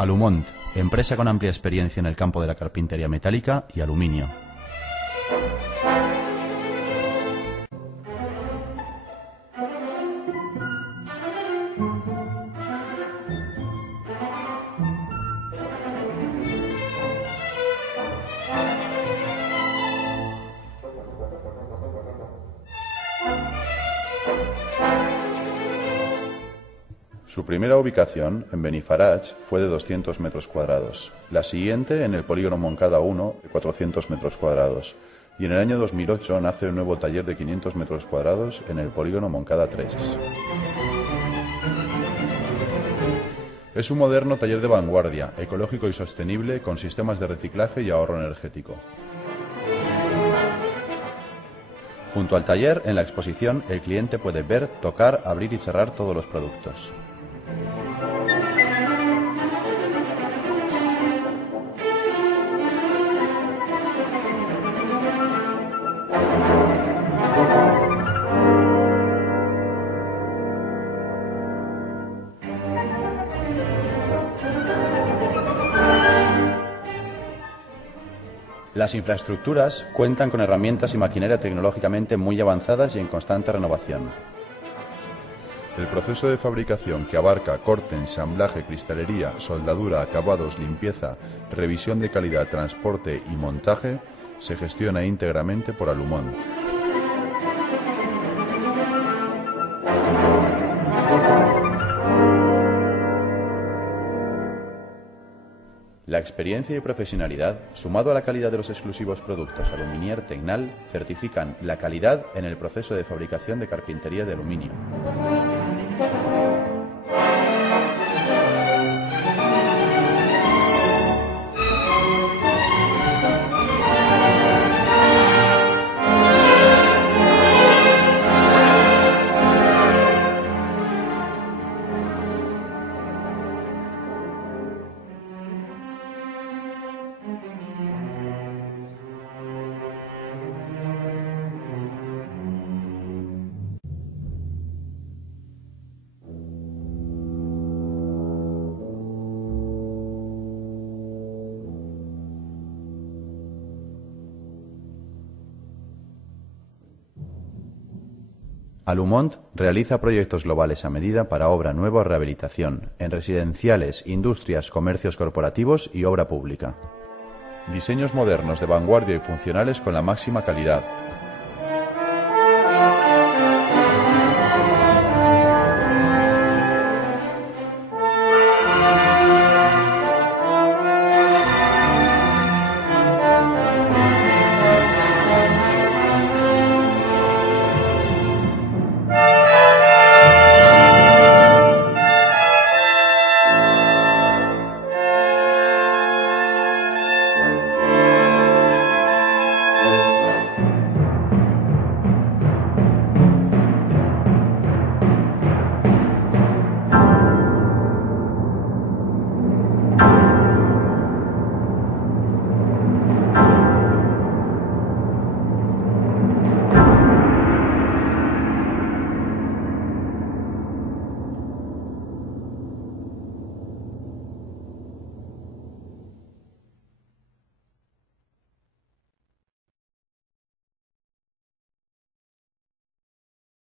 Alumont, empresa con amplia experiencia en el campo de la carpintería metálica y aluminio. Su primera ubicación, en Benifarach, fue de 200 metros cuadrados. La siguiente, en el polígono Moncada 1, de 400 metros cuadrados. Y en el año 2008 nace un nuevo taller de 500 metros cuadrados en el polígono Moncada 3. Es un moderno taller de vanguardia, ecológico y sostenible, con sistemas de reciclaje y ahorro energético. Junto al taller, en la exposición, el cliente puede ver, tocar, abrir y cerrar todos los productos. Las infraestructuras cuentan con herramientas y maquinaria tecnológicamente muy avanzadas y en constante renovación. El proceso de fabricación, que abarca corte, ensamblaje, cristalería, soldadura, acabados, limpieza, revisión de calidad, transporte y montaje, se gestiona íntegramente por Alumont. La experiencia y profesionalidad, sumado a la calidad de los exclusivos productos Aluminier Tecnal, certifican la calidad en el proceso de fabricación de carpintería de aluminio. Alumont realiza proyectos globales a medida para obra nueva o rehabilitación, en residenciales, industrias, comercios corporativos y obra pública. Diseños modernos de vanguardia y funcionales con la máxima calidad,